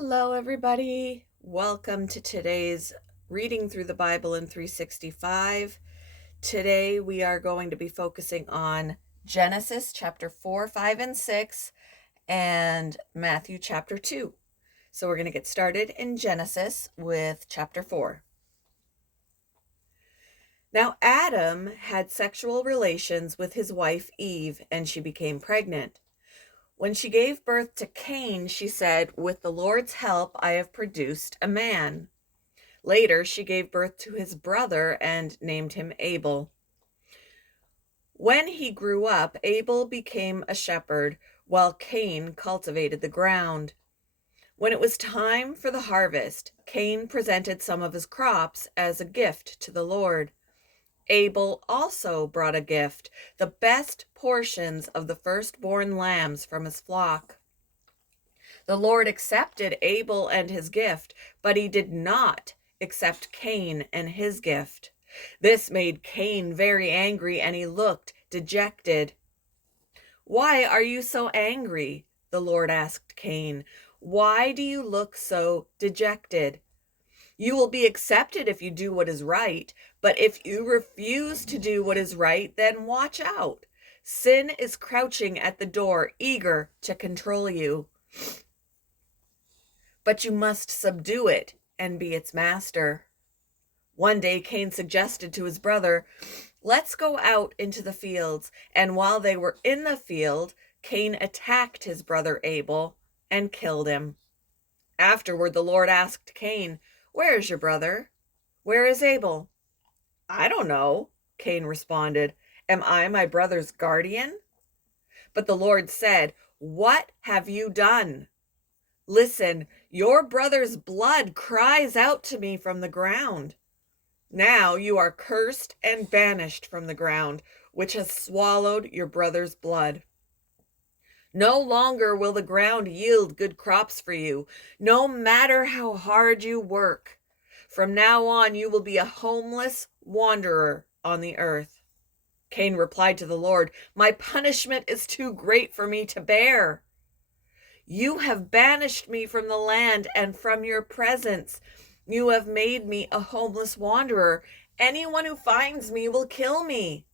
Hello, everybody. Welcome to today's reading through the Bible in 365. Today we are going to be focusing on Genesis chapter 4, 5, and 6, and Matthew chapter 2. So we're going to get started in Genesis with chapter 4. Now Adam had sexual relations with his wife Eve, and she became pregnant. When she gave birth to Cain, she said, "With the Lord's help, I have produced a man." Later, she gave birth to his brother and named him Abel. When he grew up, Abel became a shepherd, while Cain cultivated the ground. When it was time for the harvest, Cain presented some of his crops as a gift to the Lord. Abel also brought a gift, the best portions of the firstborn lambs from his flock. The Lord accepted Abel and his gift, but he did not accept Cain and his gift. This made Cain very angry, and he looked dejected. "Why are you so angry?" the Lord asked Cain. "Why do you look so dejected? You will be accepted if you do what is right, but if you refuse to do what is right, then watch out. Sin is crouching at the door, eager to control you. But you must subdue it and be its master." One day Cain suggested to his brother, "Let's go out into the fields." And while they were in the field, Cain attacked his brother Abel and killed him. Afterward, the Lord asked Cain, "Where is your brother? Where is Abel?" "I don't know," Cain responded. "Am I my brother's guardian?" But the Lord said, "What have you done? Listen, your brother's blood cries out to me from the ground. Now you are cursed and banished from the ground, which has swallowed your brother's blood. No longer will the ground yield good crops for you, no matter how hard you work. From now on, you will be a homeless wanderer on the earth." Cain replied to the Lord, "My punishment is too great for me to bear. You have banished me from the land and from your presence. You have made me a homeless wanderer. Anyone who finds me will kill me."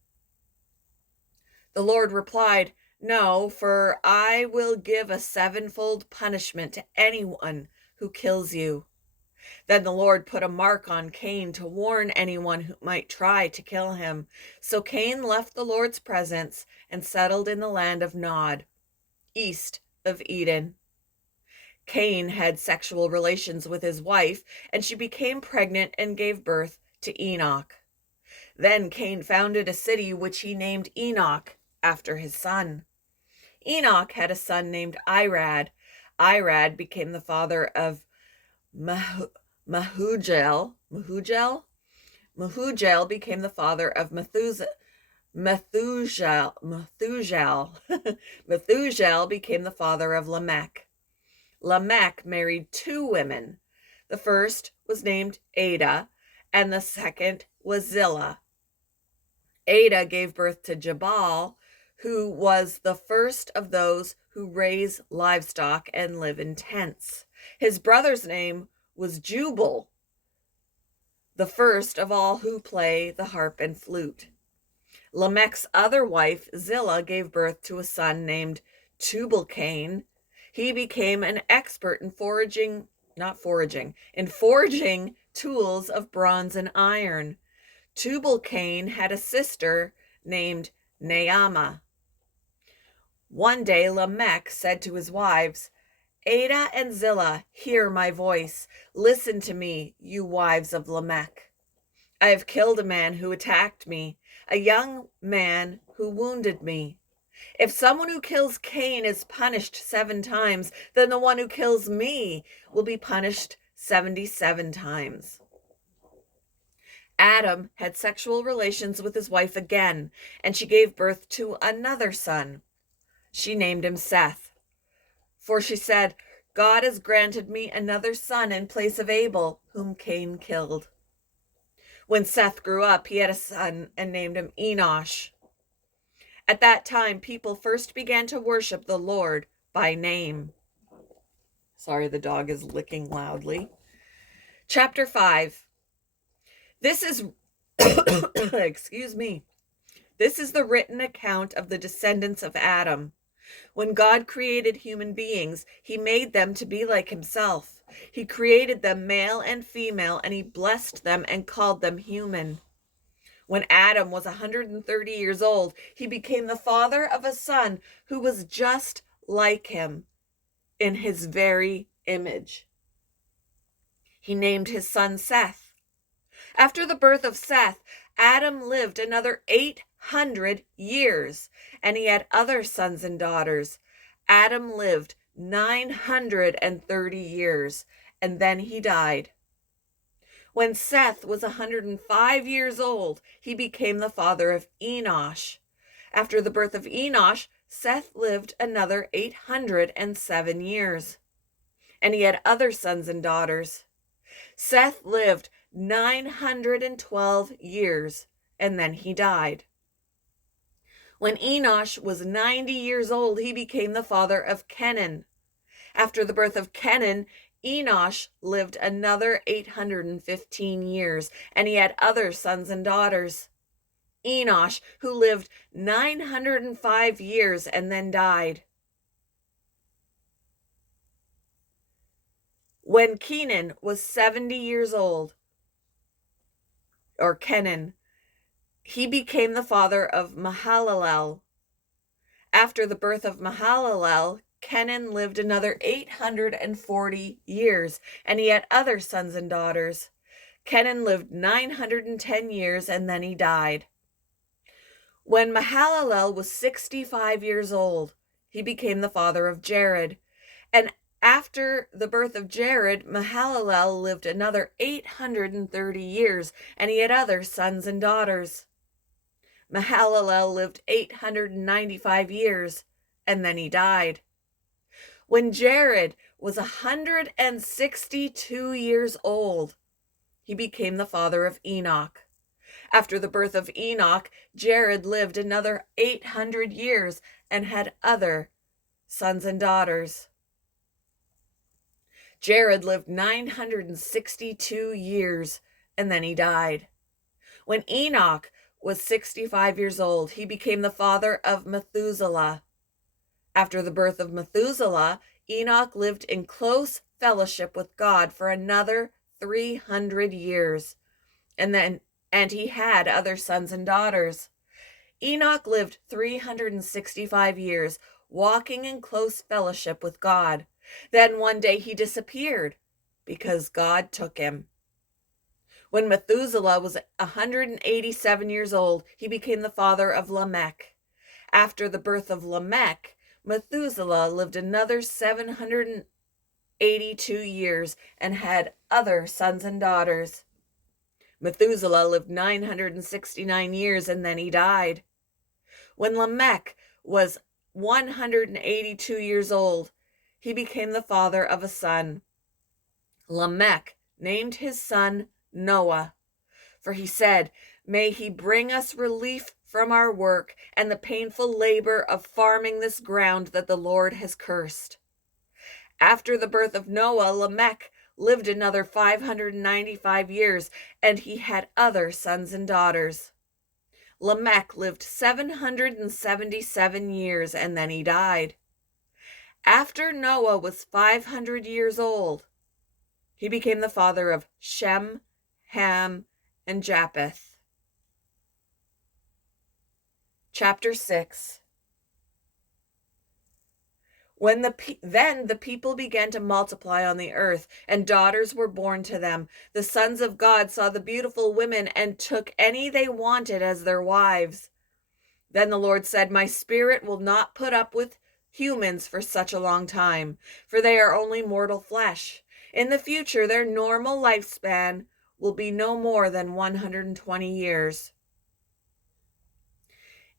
The Lord replied, "No, for I will give a sevenfold punishment to anyone who kills you." Then the Lord put a mark on Cain to warn anyone who might try to kill him. So Cain left the Lord's presence and settled in the land of Nod, east of Eden. Cain had sexual relations with his wife, and she became pregnant and gave birth to Enoch. Then Cain founded a city which he named Enoch after his son. Enoch had a son named Irad. Irad became the father of Mehujael. Mehujael became the father of Methuselah. Methuselah became the father of Lamech. Lamech married two women. The first was named Ada, and the second was Zillah. Ada gave birth to Jabal, who was the first of those who raise livestock and live in tents. His brother's name was Jubal, the first of all who play the harp and flute. Lamech's other wife, Zillah, gave birth to a son named Tubal-Cain. He became an expert in forging tools of bronze and iron. Tubal-Cain had a sister named Naamah. One day Lamech said to his wives, "Ada and Zillah, hear my voice. Listen to me, you wives of Lamech. I have killed a man who attacked me, a young man who wounded me. If someone who kills Cain is punished 7 times, then the one who kills me will be punished 77 times. Adam had sexual relations with his wife again, and she gave birth to another son. She named him Seth, for she said, "God has granted me another son in place of Abel, whom Cain killed." When Seth grew up, he had a son and named him Enosh. At that time, people first began to worship the Lord by name. Sorry, the dog is licking loudly. Chapter 5. This is, excuse me. This is the written account of the descendants of Adam. When God created human beings, he made them to be like himself. He created them male and female, and he blessed them and called them human. When Adam was 130 years old, he became the father of a son who was just like him in his very image. He named his son Seth. After the birth of Seth, Adam lived another 800 years, and he had other sons and daughters. Adam lived 930 years, and then he died. When Seth was 105 years old, he became the father of Enosh. After the birth of Enosh, Seth lived another 807 years, and he had other sons and daughters. Seth lived 912 years, and then he died. When Enosh was 90 years old, he became the father of Kenan. After the birth of Kenan, Enosh lived another 815 years, and he had other sons and daughters. Enosh, who lived 905 years and then died. When Kenan was 70 years old, or Kenan, he became the father of Mahalalel. After the birth of Mahalalel, Kenan lived another 840 years, and he had other sons and daughters. Kenan lived 910 years, and then he died. When Mahalalel was 65 years old, he became the father of Jared. And after the birth of Jared, Mahalalel lived another 830 years, and he had other sons and daughters. Mahalalel lived 895 years, and then he died. When Jared was 162 years old, he became the father of Enoch. After the birth of Enoch, Jared lived another 800 years and had other sons and daughters. Jared lived 962 years, and then he died. When Enoch was 65 years old, he became the father of Methuselah. After the birth of Methuselah, Enoch lived in close fellowship with God for another 300 years, and he had other sons and daughters. Enoch lived 365 years, walking in close fellowship with God. Then one day he disappeared because God took him. When Methuselah was 187 years old, he became the father of Lamech. After the birth of Lamech, Methuselah lived another 782 years and had other sons and daughters. Methuselah lived 969 years and then he died. When Lamech was 182 years old, he became the father of a son. Lamech named his son Noah, for he said, "May he bring us relief from our work and the painful labor of farming this ground that the Lord has cursed." After the birth of Noah, Lamech lived another 595 years, and he had other sons and daughters. Lamech lived 777 years, and then he died. After Noah was 500 years old, he became the father of Shem, Ham, and Japheth. Chapter 6. Then the people began to multiply on the earth, and daughters were born to them. The sons of God saw the beautiful women and took any they wanted as their wives. Then the Lord said, "My spirit will not put up with humans for such a long time, for they are only mortal flesh. In the future, their normal lifespan will be no more than 120 years."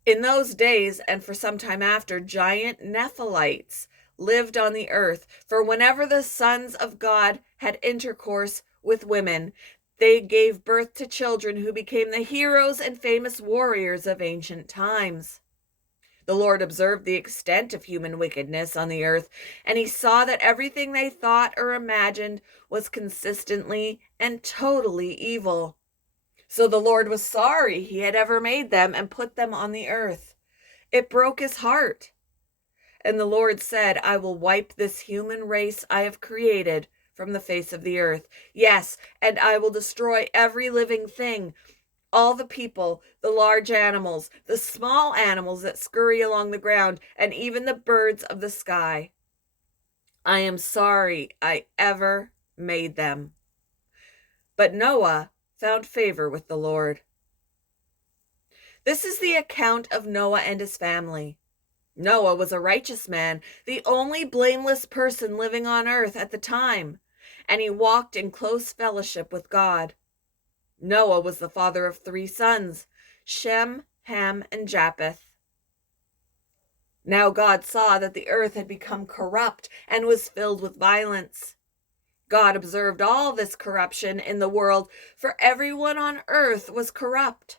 In those days, and for some time after, giant Nephilites lived on the earth, for whenever the sons of God had intercourse with women, they gave birth to children who became the heroes and famous warriors of ancient times. The Lord observed the extent of human wickedness on the earth, and he saw that everything they thought or imagined was consistently and totally evil. So the Lord was sorry he had ever made them and put them on the earth. It broke his heart. And the Lord said, I will wipe this human race I have created from the face of the earth. Yes, and I will destroy every living thing, all the people, the large animals, the small animals that scurry along the ground, and even the birds of the sky. I am sorry I ever made them. But Noah found favor with the Lord. This is the account of Noah and his family. Noah was a righteous man, the only blameless person living on earth at the time, and he walked in close fellowship with God. Noah was the father of 3 sons, Shem, Ham, and Japheth. Now God saw that the earth had become corrupt and was filled with violence. God observed all this corruption in the world, for everyone on earth was corrupt.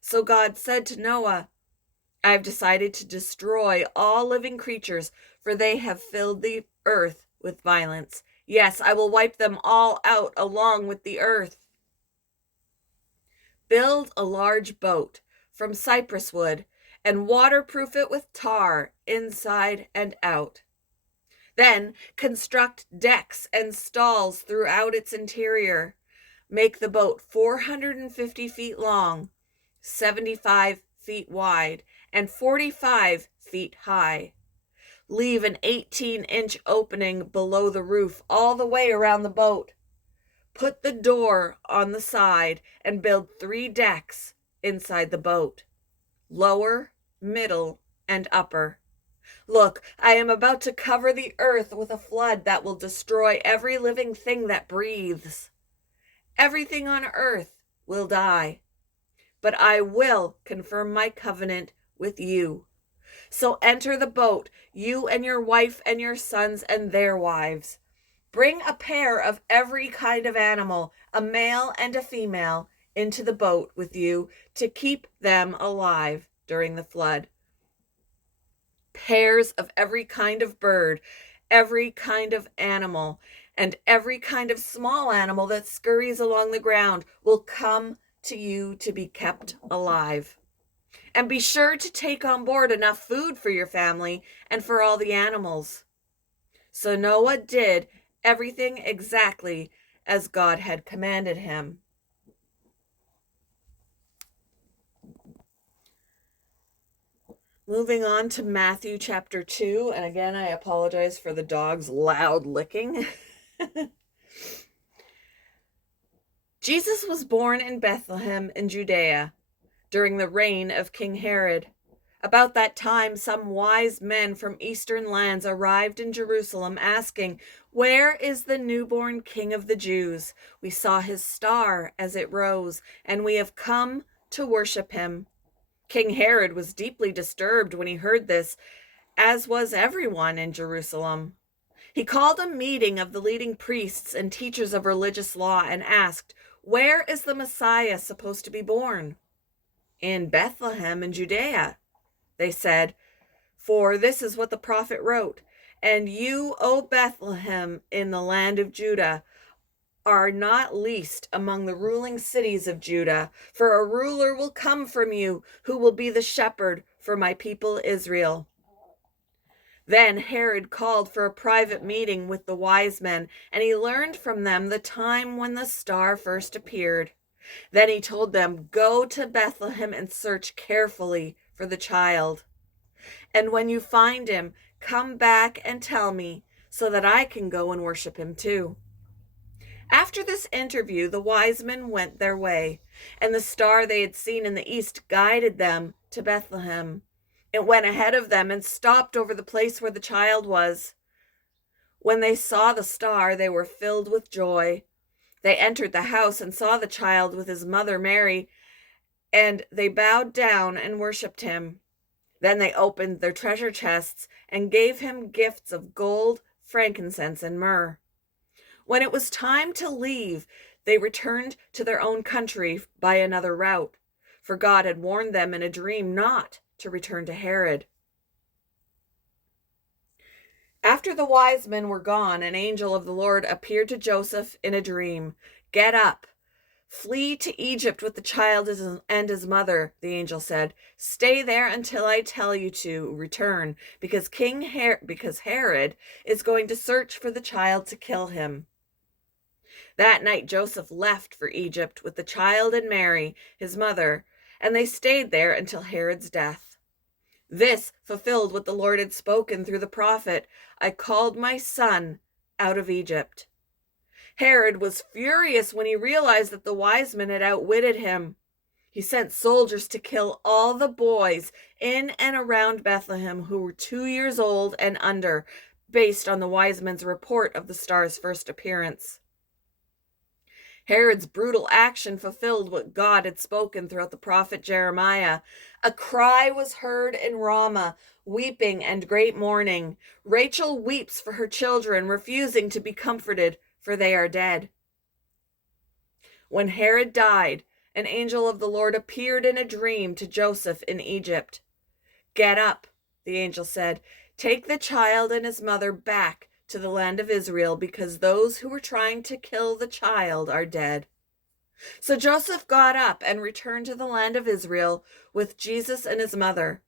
So God said to Noah, I have decided to destroy all living creatures, for they have filled the earth with violence. Yes, I will wipe them all out along with the earth. Build a large boat from cypress wood and waterproof it with tar inside and out. Then construct decks and stalls throughout its interior. Make the boat 450 feet long, 75 feet wide, and 45 feet high. Leave an 18-inch opening below the roof all the way around the boat. Put the door on the side and build 3 decks inside the boat, lower, middle, and upper. Look, I am about to cover the earth with a flood that will destroy every living thing that breathes. Everything on earth will die, but I will confirm my covenant with you. So enter the boat, you and your wife and your sons and their wives. Bring a pair of every kind of animal, a male and a female, into the boat with you to keep them alive during the flood. Pairs of every kind of bird, every kind of animal, and every kind of small animal that scurries along the ground will come to you to be kept alive. And be sure to take on board enough food for your family and for all the animals. So Noah did everything exactly as God had commanded him. Moving on to Matthew chapter 2, and again I apologize for the dog's loud licking. Jesus was born in Bethlehem in Judea during the reign of King Herod. About that time, some wise men from eastern lands arrived in Jerusalem asking, Where is the newborn King of the Jews? We saw his star as it rose, and we have come to worship him. King Herod was deeply disturbed when he heard this, as was everyone in Jerusalem. He called a meeting of the leading priests and teachers of religious law and asked, Where is the Messiah supposed to be born? In Bethlehem in Judea, they said, for this is what the prophet wrote. And you, O Bethlehem, in the land of Judah, are not least among the ruling cities of Judah, for a ruler will come from you who will be the shepherd for my people Israel. Then Herod called for a private meeting with the wise men, and he learned from them the time when the star first appeared. Then he told them, Go to Bethlehem and search carefully for the child. And when you find him, come back and tell me, so that I can go and worship him too. After this interview, the wise men went their way, and the star they had seen in the east guided them to Bethlehem. It went ahead of them and stopped over the place where the child was. When they saw the star, they were filled with joy. They entered the house and saw the child with his mother Mary, and they bowed down and worshipped him. Then they opened their treasure chests and gave him gifts of gold, frankincense, and myrrh. When it was time to leave, they returned to their own country by another route, for God had warned them in a dream not to return to Herod. After the wise men were gone, an angel of the Lord appeared to Joseph in a dream. "Get up, flee to Egypt with the child and his mother," the angel said. "Stay there until I tell you to return, because Herod is going to search for the child to kill him." That night Joseph left for Egypt with the child and Mary, his mother, and they stayed there until Herod's death. This fulfilled what the Lord had spoken through the prophet: "I called my son out of Egypt." Herod was furious when he realized that the wise men had outwitted him. He sent soldiers to kill all the boys in and around Bethlehem who were 2 years old and under, based on the wise men's report of the star's first appearance. Herod's brutal action fulfilled what God had spoken throughout the prophet Jeremiah. A cry was heard in Ramah, weeping and great mourning. Rachel weeps for her children, refusing to be comforted, for they are dead. When Herod died, an angel of the Lord appeared in a dream to Joseph in Egypt. "Get up," the angel said. "Take the child and his mother back to the land of Israel, because those who were trying to kill the child are dead." So Joseph got up and returned to the land of Israel with Jesus and his mother.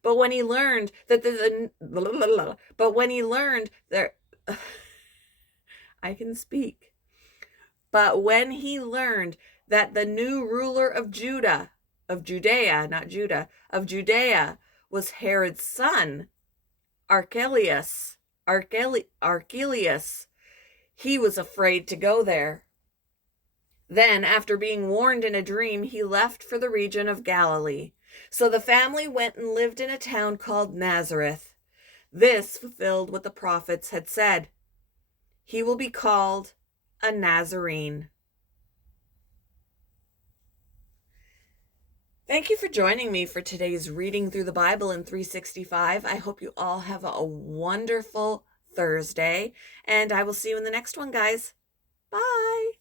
But when he learned that I can speak. But when he learned that the new ruler of Judea, was Herod's son, Archelaus, he was afraid to go there. Then, after being warned in a dream, he left for the region of Galilee. So the family went and lived in a town called Nazareth. This fulfilled what the prophets had said: "He will be called a Nazarene." Thank you for joining me for today's reading through the Bible in 365. I hope you all have a wonderful Thursday, and I will see you in the next one, guys. Bye.